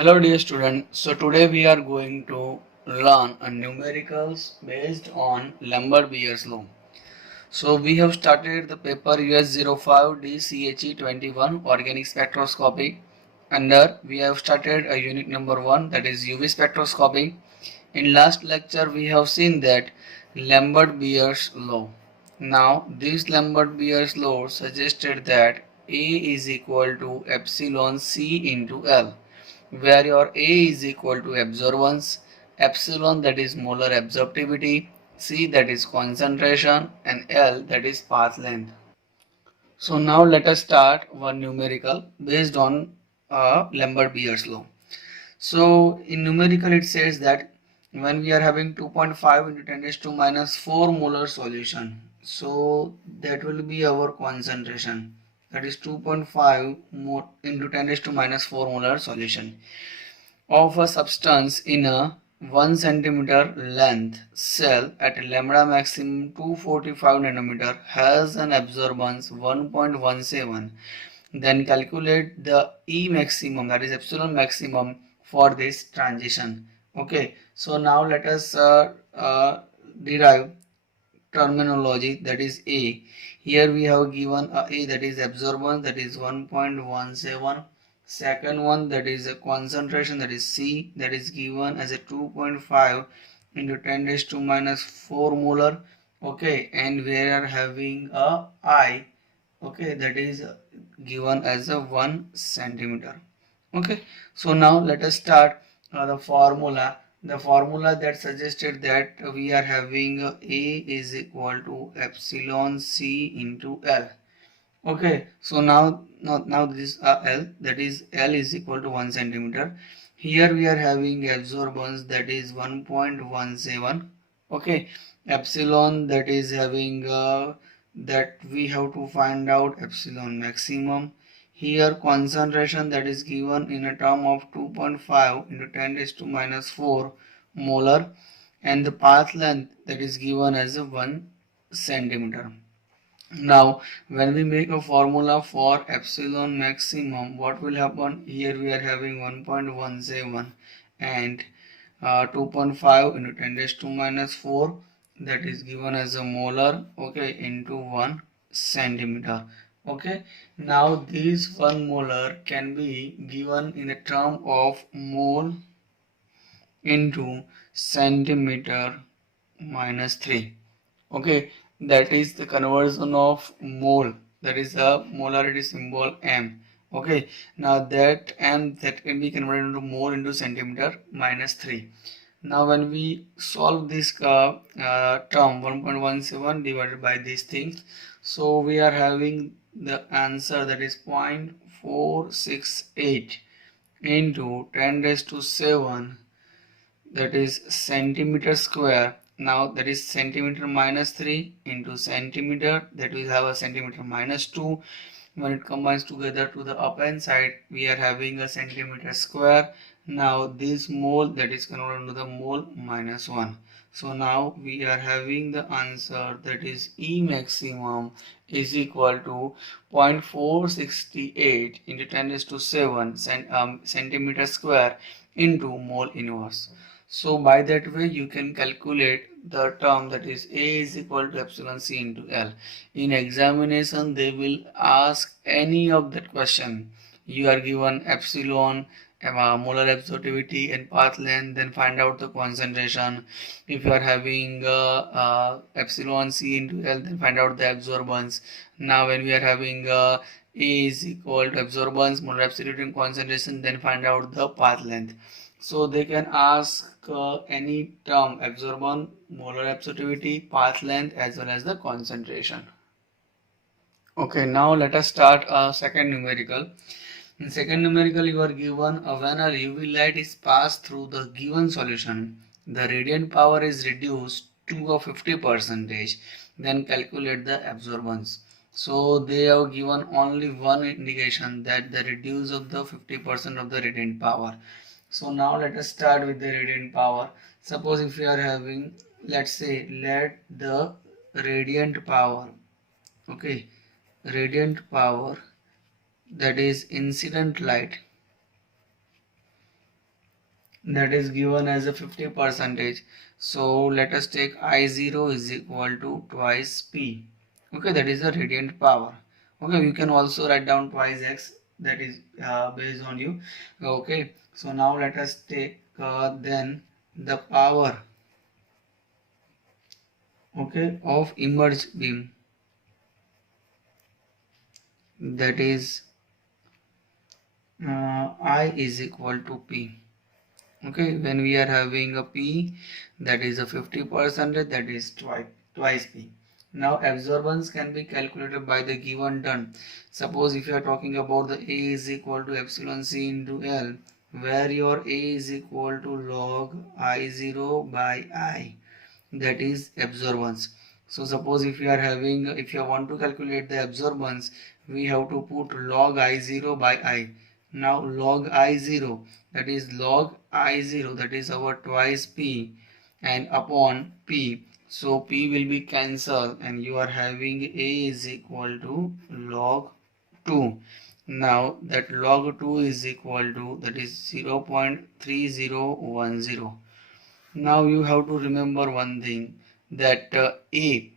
Hello dear student. So today we are going to learn a numericals based on Lambert-Beer's law. So we have started the paper US05 DCHE21 organic spectroscopy. Under we have started a unit number 1, that is UV spectroscopy. In last lecture we have seen that Lambert-Beer's law. Now this Lambert-Beer's law suggested that A is equal to epsilon C into L, where your A is equal to absorbance, epsilon that is molar absorptivity, C that is concentration, and L that is path length. So now let us start one numerical based on Lambert-Beer's law. So in numerical it says that when we are having 2.5 into 10 raised to minus 4 molar solution, so that will be our concentration, that is 2.5 more into 10 raised to minus 4 molar solution of a substance in a 1 centimeter length cell at lambda maximum 245 nanometer has an absorbance 1.17. Then calculate the E maximum, that is epsilon maximum, for this transition. Okay, so now let us derive terminology, that is A. Here we have given A, that is absorbance, that is 1.17. Second one, that is a concentration, that is C, that is given as a 2.5 into 10 raised to minus 4 molar. Okay, and we are having a I, okay, that is given as a 1 centimeter. Okay, so now let us start the formula that suggested that we are having A is equal to epsilon C into L. Okay, so now this L, that is L is equal to 1 centimeter. Here we are having absorbance, that is 1.17. Okay, epsilon, that is having that we have to find out epsilon maximum. Here concentration, that is given in a term of 2.5 into 10 raised to minus 4 molar, and the path length, that is given as a 1 centimeter. Now when we make a formula for epsilon maximum, what will happen? Here we are having 1.17 and 2.5 into 10 raised to minus 4, that is given as a molar, okay, into 1 centimeter. Okay, now this 1 molar can be given in a term of mole into centimeter minus 3. Okay, that is the conversion of mole, that is the molarity symbol m. Okay, now that m, that can be converted into mole into centimeter minus 3. Now when we solve this term 1.17 divided by these things, so we are having the answer, that is 0.468 into 10 raised to 7, that is centimeter square. Now that is centimeter minus 3 into centimeter, that will have a centimeter minus 2. When it combines together to the upper side, we are having a centimeter square. Now this mole, that is converted into the mole minus 1. So now we are having the answer, that is E maximum is equal to 0.468 into 10 raised to 7 centimeter square into mole inverse. So by that way you can calculate the term, that is A is equal to epsilon C into L. In examination they will ask any of that question. You are given epsilon, molar absorptivity and path length, then find out the concentration. If you are having epsilon C into L, then find out the absorbance. Now when we are having A is equal to absorbance, molar absorptivity and concentration, then find out the path length. So they can ask any term, absorbance, molar absorptivity, path length, as well as the concentration. Okay, now let us start a second numerical. In second numerical, you are given when a UV light is passed through the given solution, the radiant power is reduced to a 50%. Then calculate the absorbance. So they have given only one indication, that the reduce of the 50% of the radiant power. So now let us start with the radiant power. Suppose if we are having, let's say, let the radiant power, okay, radiant power, that is incident light, that is given as a 50 percentage. So let us take I0 is equal to twice P. Okay, that is the radiant power. Okay, you can also write down twice X, that is based on you. Okay, so now let us take then the power, okay, of emerged beam, that is I is equal to P. Okay, when we are having a P, that is a 50%, that is twice P. Now absorbance can be calculated by the given term. Suppose if you are talking about the A is equal to epsilon C into L, where your A is equal to log I0 by I, that is absorbance. So suppose if you are having, if you want to calculate the absorbance, we have to put log I0 by I. Now log I0, that is log I0, that is our twice P, and upon P. So P will be cancelled and you are having A is equal to log 2. Now that log 2 is equal to, that is 0.3010. Now you have to remember one thing, that A,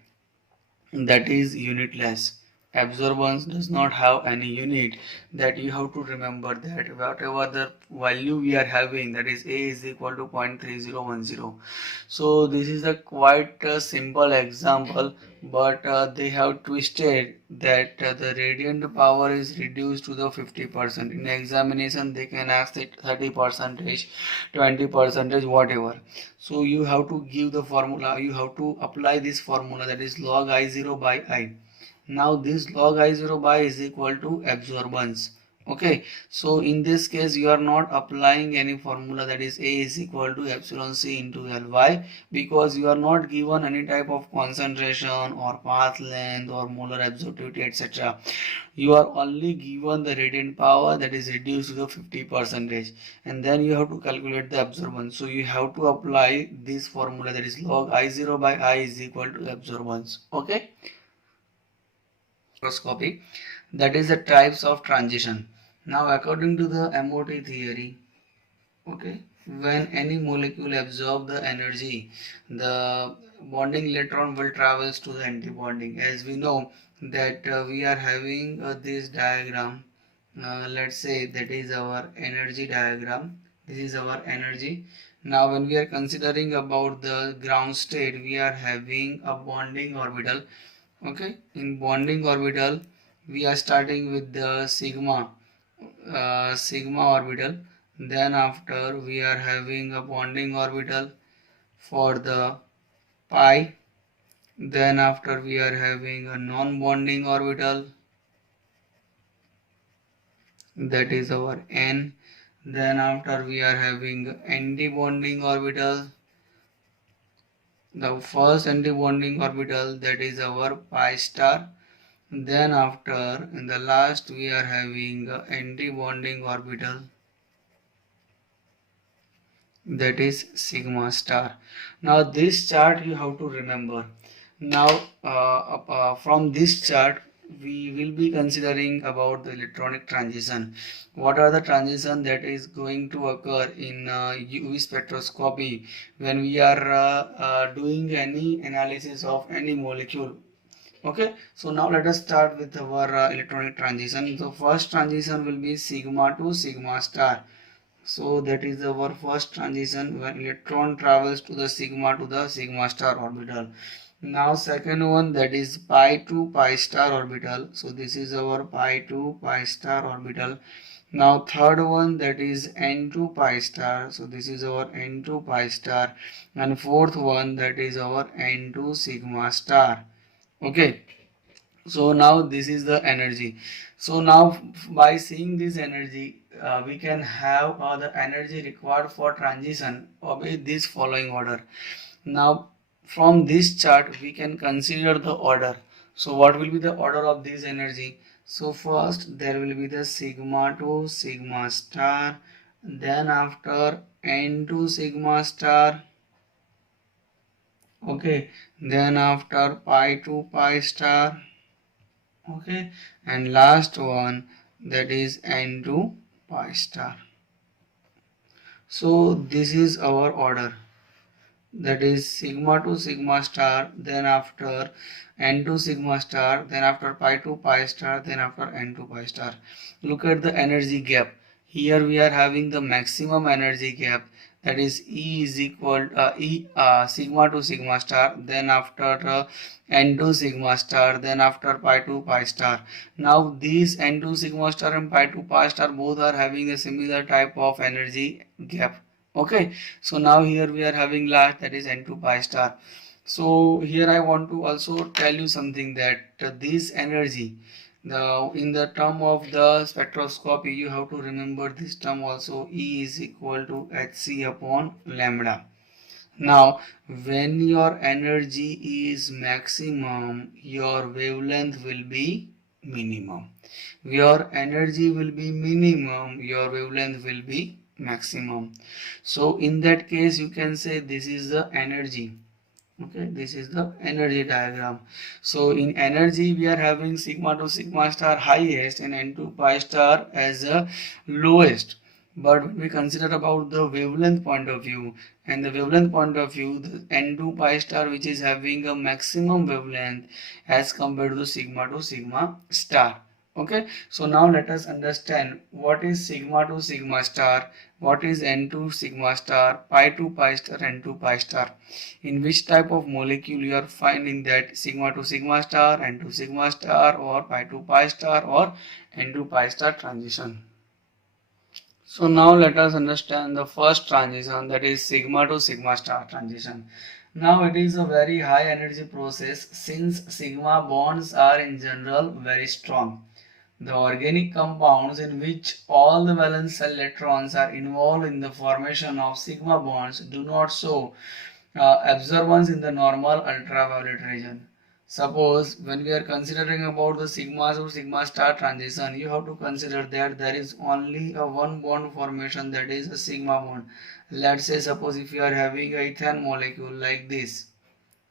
that is unitless. Absorbance does not have any unit. That you have to remember, that whatever the value we are having, that is A is equal to 0.3010. So this is a quite simple example, but they have twisted that the radiant power is reduced to the 50%. In examination they can ask it 30 percentage, 20 percentage, whatever. So you have to give the formula, you have to apply this formula, that is log I0 by I. Now this log I0 by is equal to absorbance. Okay, so in this case you are not applying any formula, that is A is equal to epsilon C into L. Why? Because you are not given any type of concentration or path length or molar absorptivity, etc. You are only given the radiant power, that is reduced to the 50 percentage, and then you have to calculate the absorbance. So you have to apply this formula, that is log I0 by I is equal to absorbance. Okay, spectroscopy, that is the types of transition. Now according to the MOT theory, okay, when any molecule absorb the energy, the bonding electron will travels to the anti-bonding. As we know that we are having this diagram, let's say that is our energy diagram, this is our energy. Now when we are considering about the ground state, we are having a bonding orbital. Okay, in bonding orbital we are starting with the sigma orbital. Then after we are having a bonding orbital for the pi. Then after we are having a non-bonding orbital, that is our n. Then after we are having anti-bonding orbital, the first anti-bonding orbital, that is our pi star. Then after in the last we are having anti-bonding orbital, that is sigma star. Now this chart you have to remember. Now from this chart we will be considering about the electronic transition. What are the transition that is going to occur in UV spectroscopy when we are doing any analysis of any molecule. Okay, so now let us start with our electronic transition. So first transition will be sigma to sigma star. So that is our first transition, when electron travels to the sigma star orbital. Now second one, that is pi to pi star orbital. So this is our pi to pi star orbital. Now third one, that is n to pi star. So this is our n to pi star. And fourth one, that is our n to sigma star. Okay, so now this is the energy. So now by seeing this energy, we can have the energy required for transition obey this following order. Now from this chart we can consider the order. So what will be the order of this energy? So first there will be the sigma to sigma star, then after n to sigma star, okay, then after pi to pi star, okay, and last one, that is n to pi star. So this is our order, that is sigma to sigma star, then after n to sigma star, then after pi to pi star, then after n to pi star. Look at the energy gap. Here we are having the maximum energy gap, that is E is equal sigma to sigma star, then after n to sigma star, then after pi to pi star. Now these n to sigma star and pi to pi star both are having a similar type of energy gap. Okay, so now here we are having last, that is n to pi star. So here I want to also tell you something, that this energy, in the term of the spectroscopy, you have to remember this term also, E is equal to hc upon lambda. Now when your energy is maximum, your wavelength will be minimum. Your energy will be minimum, your wavelength will be maximum. So in that case you can say this is the energy. Okay, this is the energy diagram. So in energy we are having sigma to sigma star highest and n to pi star as a lowest. But when we consider about the wavelength point of view, and the wavelength point of view, the n to pi star which is having a maximum wavelength as compared to sigma to sigma star. Okay, so now let us understand what is sigma to sigma star, what is n to sigma star, pi to pi star, n to pi star. In which type of molecule you are finding that sigma to sigma star, n to sigma star, or pi to pi star, or n to pi star transition. So now let us understand the first transition, that is sigma to sigma star transition. Now it is a very high energy process since sigma bonds are in general very strong. The organic compounds in which all the valence electrons are involved in the formation of sigma bonds do not show absorbance in the normal ultraviolet region. Suppose when we are considering about the sigma to sigma star transition, you have to consider that there is only a one bond formation, that is a sigma bond. Let's say suppose if you are having a ethane molecule like this.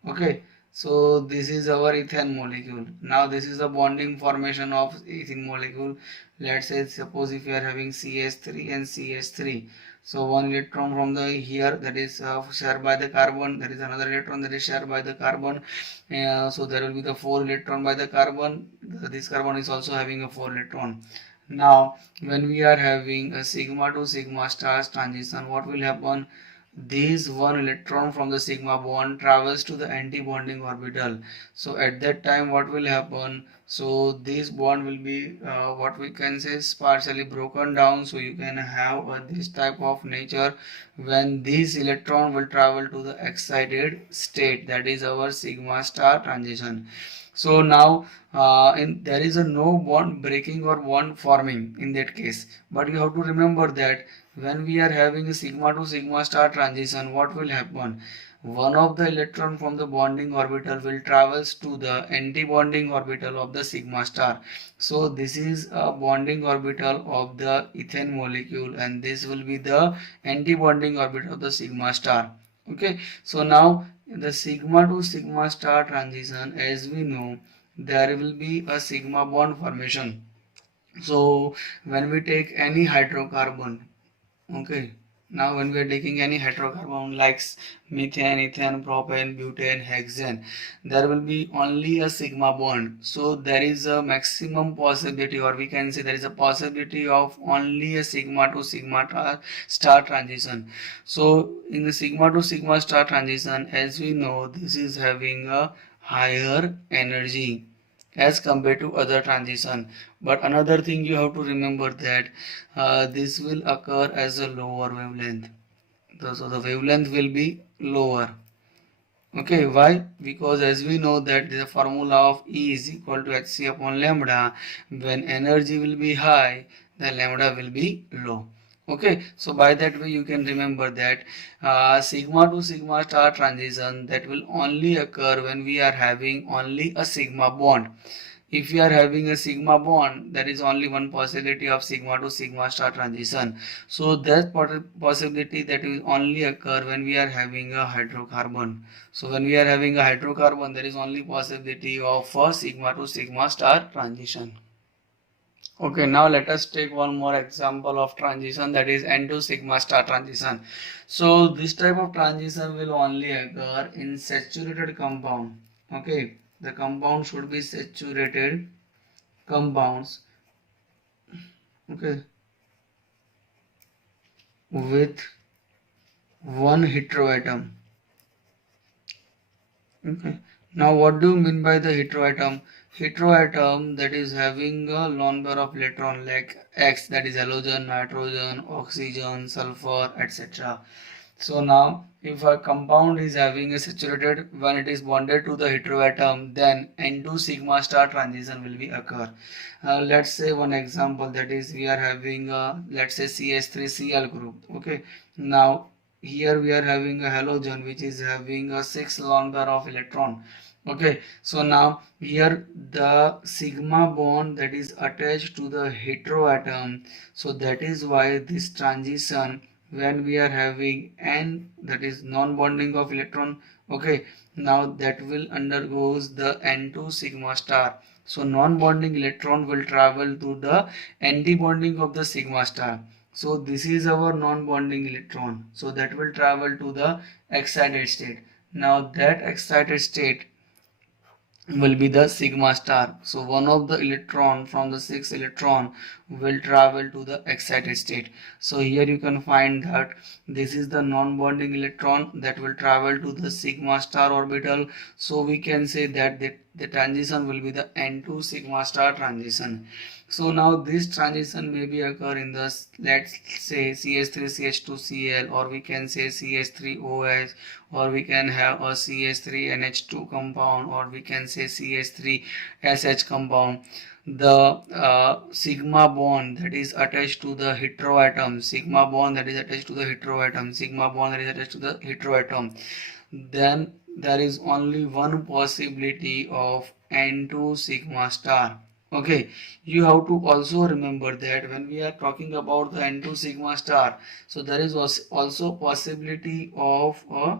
Okay, so this is our ethane molecule. Now this is the bonding formation of ethene molecule. Let's say suppose if you are having CH3 and CH3. So one electron from the here, that is shared by the carbon. There is another electron that is shared by the carbon. So there will be the 4 electron by the carbon. This carbon is also having a 4 electron. Now when we are having a sigma to sigma star transition, what will happen? This one electron from the sigma bond travels to the anti-bonding orbital. So at that time what will happen? So this bond will be what we can say is partially broken down. So you can have this type of nature when this electron will travel to the excited state, that is our sigma star transition. So now there is a no bond breaking or bond forming in that case, but you have to remember that when we are having a sigma to sigma star transition, what will happen? One of the electron from the bonding orbital will travels to the anti-bonding orbital of the sigma star. So this is a bonding orbital of the ethane molecule, and this will be the anti-bonding orbital of the sigma star. Okay, so now the sigma to sigma star transition, as we know, there will be a sigma bond formation. So when we take any hydrocarbon, okay, now when we are taking any hydrocarbon like methane, ethane, propane, butane, hexane, there will be only a sigma bond. So there is a maximum possibility, or we can say there is a possibility of only a sigma to sigma star transition. So in the sigma to sigma star transition, as we know, this is having a higher energy as compared to other transition. But another thing you have to remember that this will occur as a lower wavelength. So the wavelength will be lower. Okay, why? Because as we know that the formula of E is equal to hc upon lambda. When energy will be high, the lambda will be low. Okay, so by that way you can remember that sigma to sigma star transition, that will only occur when we are having only a sigma bond. If we are having a sigma bond, there is only one possibility of sigma to sigma star transition. So that possibility, that will only occur when we are having a hydrocarbon. So when we are having a hydrocarbon, there is only possibility of a sigma to sigma star transition. Okay, now let us take one more example of transition, that is N2 sigma star transition. So this type of transition will only occur in saturated compound. Okay, the compound should be saturated compounds. Okay, with one heteroatom. Okay. Now, what do you mean by the heteroatom? Heteroatom, that is having a lone pair of electron like X, that is halogen, nitrogen, oxygen, sulfur, etc. So now, if a compound is having a saturated, when it is bonded to the heteroatom, then N2 sigma star transition will be occur. Let's say one example, that is we are having a, let's say CH3Cl group. Okay. Now here we are having a halogen which is having a 6 lone pair of electron. Okay, so now here the sigma bond that is attached to the heteroatom, so that is why this transition, when we are having n, that is non-bonding of electron, okay, now that will undergoes the N2 sigma star. So non-bonding electron will travel to the anti-bonding of the sigma star. So this is our non-bonding electron, so that will travel to the excited state. Now that excited state will be the sigma star. So one of the electron from the 6 electron will travel to the excited state. So here you can find that this is the non-bonding electron that will travel to the sigma star orbital. So we can say that the transition will be the N2 sigma star transition. So now this transition may be occur in the, let's say, CH3CH2Cl, or we can say CH3OH, or we can have a CH3NH2 compound, or we can say CH3SH compound. The sigma bond that is attached to the heteroatom, sigma bond that is attached to the heteroatom, sigma bond that is attached to the heteroatom, then there is only one possibility of N2 sigma star. Okay, you have to also remember that when we are talking about the N2 sigma star, so there is also possibility of a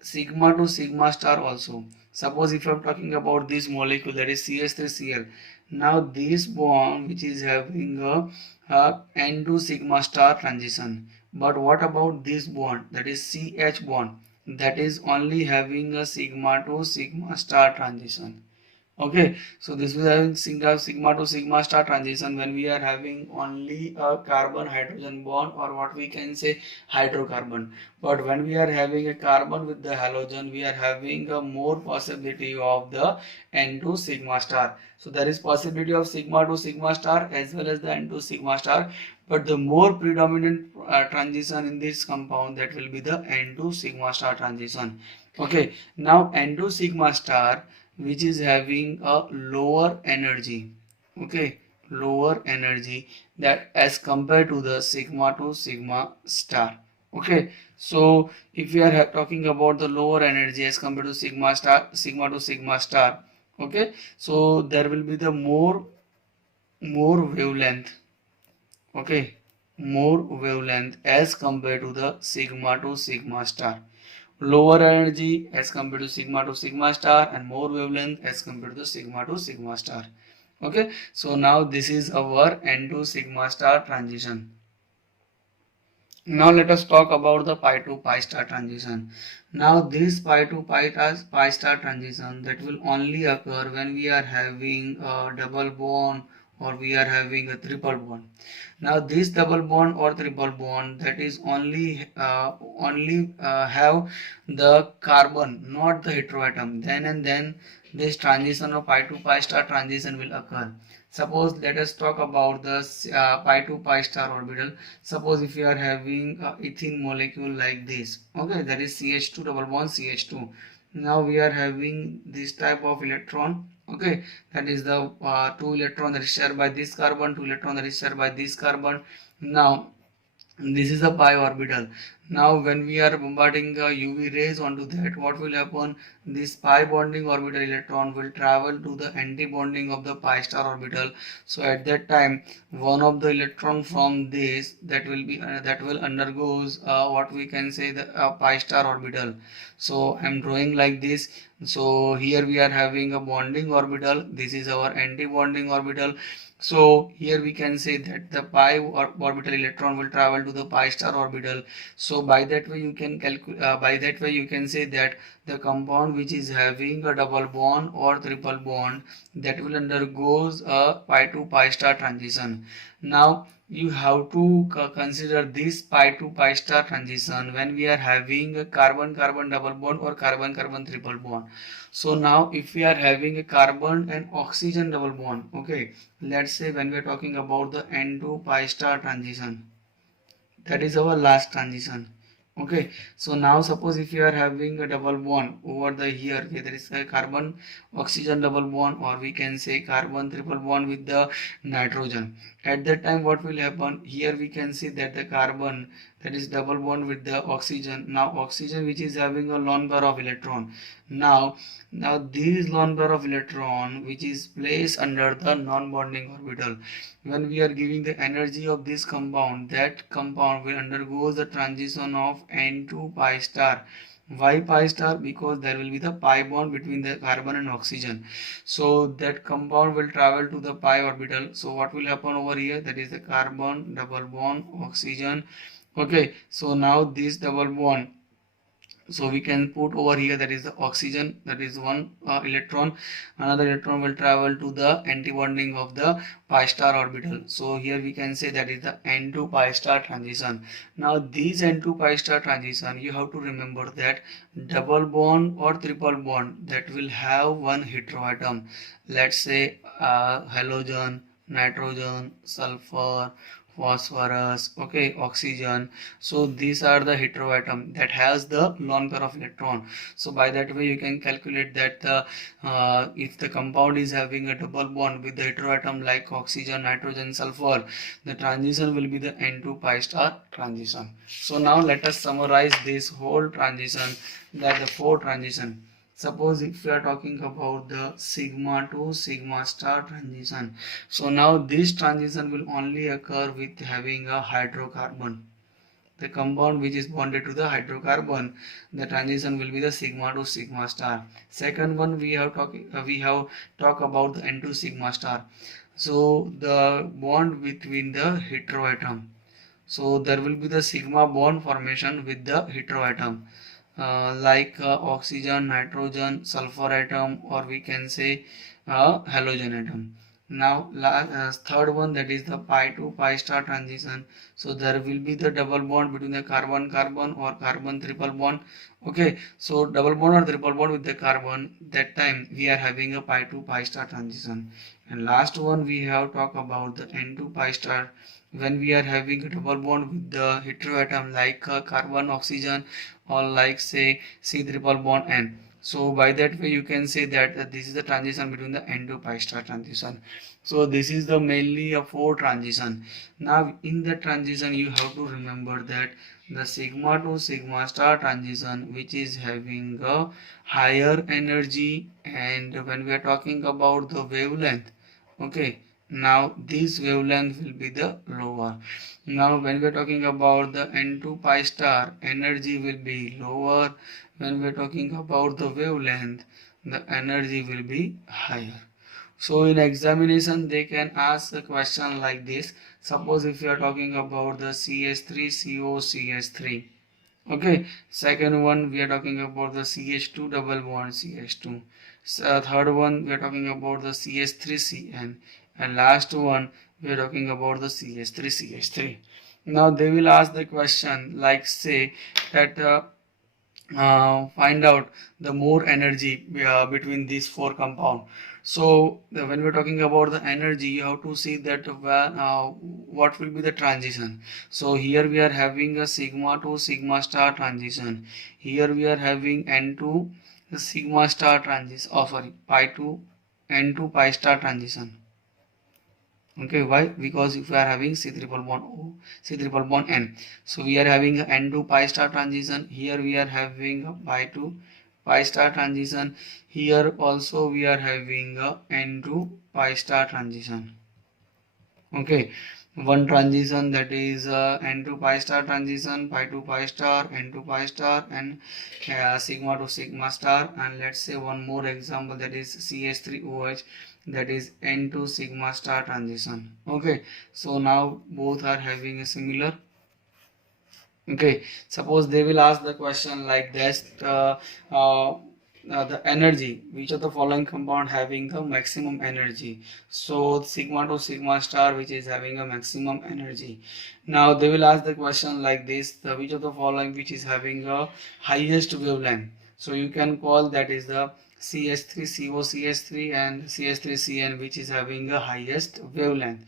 sigma to sigma star also. Suppose if I am talking about this molecule, that is CH3Cl, now this bond which is having a N2 sigma star transition, but what about this bond, that is CH bond, that is only having a sigma to sigma star transition. Okay, so this is having sigma to sigma star transition when we are having only a carbon hydrogen bond, or what we can say hydrocarbon. But when we are having a carbon with the halogen, we are having a more possibility of the N2 sigma star. So there is possibility of sigma to sigma star as well as the N2 sigma star, but the more predominant transition in this compound, that will be the N2 sigma star transition. Okay, now N2 sigma star, which is having a lower energy, okay, lower energy, that as compared to the sigma to sigma star. Okay, so if we are talking about the lower energy as compared to sigma star, sigma to sigma star, okay, so there will be the more wavelength, okay, more wavelength as compared to the sigma to sigma star. Lower energy as compared to sigma star, and more wavelength as compared to sigma to sigma star. Okay, so now this is our N2 sigma star transition. Now let us talk about the pi to pi star transition. Now this pi to pi star transition, that will only occur when we are having a double bond, or we are having a triple bond. Now this double bond or triple bond, that is only have the carbon, not the heteroatom. Then and then this transition of pi to pi star transition will occur. Suppose let us talk about the pi to pi star orbital. Suppose if you are having a ethene molecule like this, okay, that is CH2 double bond CH2. Now we are having this type of electron, okay, that is the 2 electron that is shared by this carbon, 2 electron that is shared by this carbon. Now this is a pi orbital. Now when we are bombarding UV rays onto that, what will happen? This pi bonding orbital electron will travel to the anti-bonding of the pi star orbital. So at that time, one of the electron from this that will undergoes what we can say the pi star orbital. So I'm drawing like this. So here we are having a bonding orbital. This is our anti-bonding orbital. So here we can say that the pi orbital electron will travel to the pi star orbital. So by that way you can calculate. By that way you can say that the compound which is having a double bond or triple bond, that will undergoes a pi to pi star transition. Now you have to consider this pi to pi star transition when we are having a carbon carbon double bond or carbon carbon triple bond. So now if we are having a carbon and oxygen double bond, okay, let's say when we are talking about the N to pi star transition, that is our last transition. Okay, so now suppose if you are having a double bond over the here, okay, there is a carbon oxygen double bond, or we can say carbon triple bond with the nitrogen. At that time what will happen? Here we can see that the carbon, that is double bond with the oxygen. Now oxygen which is having a lone pair of electron. Now this lone pair of electron which is placed under the non-bonding orbital, when we are giving the energy of this compound, that compound will undergo the transition of N to pi star. Why pi star? Because there will be the pi bond between the carbon and oxygen. So that compound will travel to the pi orbital. So what will happen over here? That is the carbon double bond oxygen. Okay, so now this double bond, so we can put over here, that is the oxygen, that is one electron. Another electron will travel to the anti-bonding of the pi star orbital. So here we can say that is the N to pi star transition. Now this N to pi star transition, you have to remember that double bond or triple bond, that will have one heteroatom. Let's say halogen, nitrogen, sulfur, phosphorus, okay, oxygen. So these are the heteroatom that has the lone pair of electron. So by that way you can calculate that if the compound is having a double bond with the heteroatom like oxygen, nitrogen, sulfur, the transition will be the N to pi star transition. So now let us summarize this whole transition, that the four transition. Suppose if we are talking about the sigma to sigma star transition, so now this transition will only occur with having a hydrocarbon. The compound which is bonded to the hydrocarbon, the transition will be the sigma to sigma star. Second one, we have talk about the N to sigma star. So the bond between the heteroatom. So there will be the sigma bond formation with the heteroatom, like oxygen, nitrogen, sulfur atom, or we can say halogen atom. Now third one, that is the pi to pi star transition. So there will be the double bond between the carbon carbon or carbon triple bond. Okay, so double bond or triple bond with the carbon, that time we are having a pi to pi star transition. And last one, we have talked about the N to pi star, when we are having a double bond with the heteroatom like carbon oxygen, or like say C triple bond N. So by that way you can say that this is the transition between the N to pi star transition. So this is the mainly a four transition. Now in the transition you have to remember that the sigma to sigma star transition, which is having a higher energy, and when we are talking about the wavelength, okay, now this wavelength will be the lower. Now when we are talking about the N2 pi star, energy will be lower. When we are talking about the wavelength, the energy will be higher. So in examination they can ask a question like this. Suppose if you are talking about the CH3 CO CH3, okay, second one we are talking about the CH2 double bond CH2. Third one we are talking about the CH3CN, and last one we are talking about the CH3CH3. Now they will ask the question like say that find out the more energy between these four compound. So when we're talking about the energy, you have to see that what will be the transition. So here we are having a sigma to sigma star transition. Here we are having N to sigma star transition. Oh sorry, pi to N to pi star transition. Okay, why? Because if we are having C triple bond O, C triple bond N, so we are having a N to pi star transition. Here we are having a pi to pi star transition. Here also we are having a N to pi star transition. Okay, one transition, that is N to pi star transition, pi to pi star, N to pi star, and sigma to sigma star. And let's say one more example, that is CH3OH, that is N to sigma star transition. Okay, so now both are having a similar. Okay, suppose they will ask the question like this, the energy, which of the following compound having the maximum energy? So sigma to sigma star, which is having a maximum energy. Now they will ask the question like this, the which of the following which is having a highest wavelength? So you can call that is the CH3COCH3 and CH3CN, which is having a highest wavelength.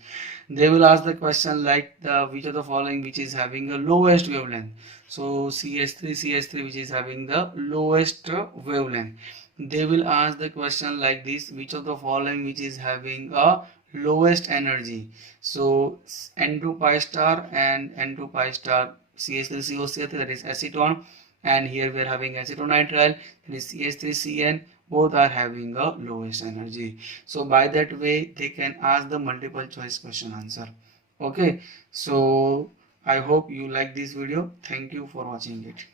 They will ask the question like the which of the following which is having the lowest wavelength. So CH3 which is having the lowest wavelength. They will ask the question like this, which of the following which is having a lowest energy. So N2 pi star and N2 pi star, CH3COCH3, that is acetone, and here we are having acetonitrile, that is CH3CN. Both are having a lowest energy. So by that way they can ask the multiple choice question answer. Okay, so I hope you like this video. Thank you for watching it.